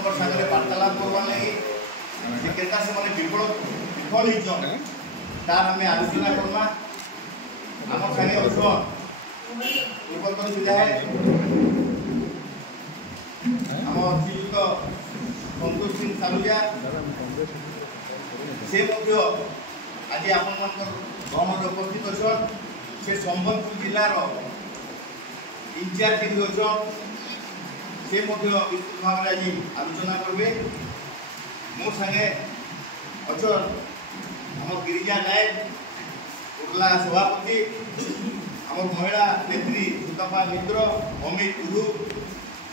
आपनकर सागरे वार्तालाप करवार लगी जे केनता से माने विफल हिजन तार हमें आलोचना करमा। आम संगे अछन पूर्वतन विधायक आम श्रीयुक्त संतोष सिंह सालुजा से आज आपण गहन उपस्थित अच्छन। से संबलपुर जिलार इंचार्ज अच्छन से विस्तृत भाव आज आलोचना करेंगे। मो संगे अच्छन आम गिरिजा नायक उर्ला सभापति आम महिला नेत्री सुतपा मित्र अमित गुरु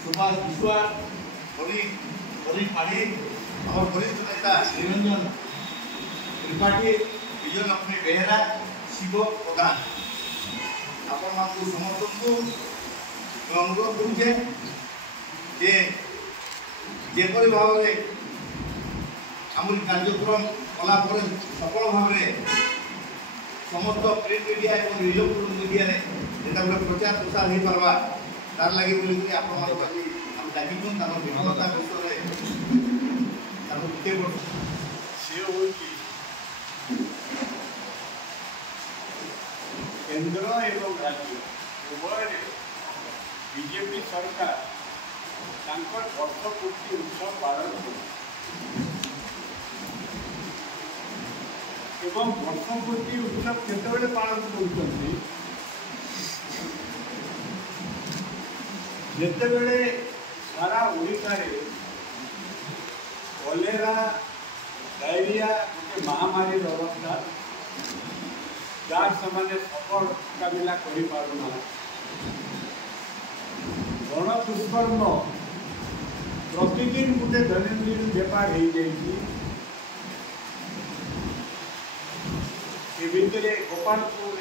सुभाष विश्वास हरि पाढ़ी आम वरिष्ठ नेता निरंजन त्रिपाठी विजय लक्ष्मी बेहेरा शिव प्रधान आपण समस्त को अनुरोध करुचे जेपरी भाव में आम कार्यक्रम कला सफल भाव में समस्त प्रिंट मीडिया और इलेक्ट्रोनिक मीडिया गोटे प्रचार प्रसार हो पार्बा तार लगे बोलिक आपण आज डाकिछन विफलता विषय सी हूँ केंद्र एवं राज्य उभय बीजेपी सरकार वर्षपूर्ति उत्सव पालन एवं वर्षपूर्ति उत्सव केतबेले पालन करुछन्ति जेतेबेले सारा ओडिशा रे कलेरा डायरिया गोटे महामारी अवस्था जार से सफल मुकाबला कर पारुना गण दुष्कर्म प्रतिदिन गोटे दैनंदिन व्यापार हो जाइए। भितर गोपालपुर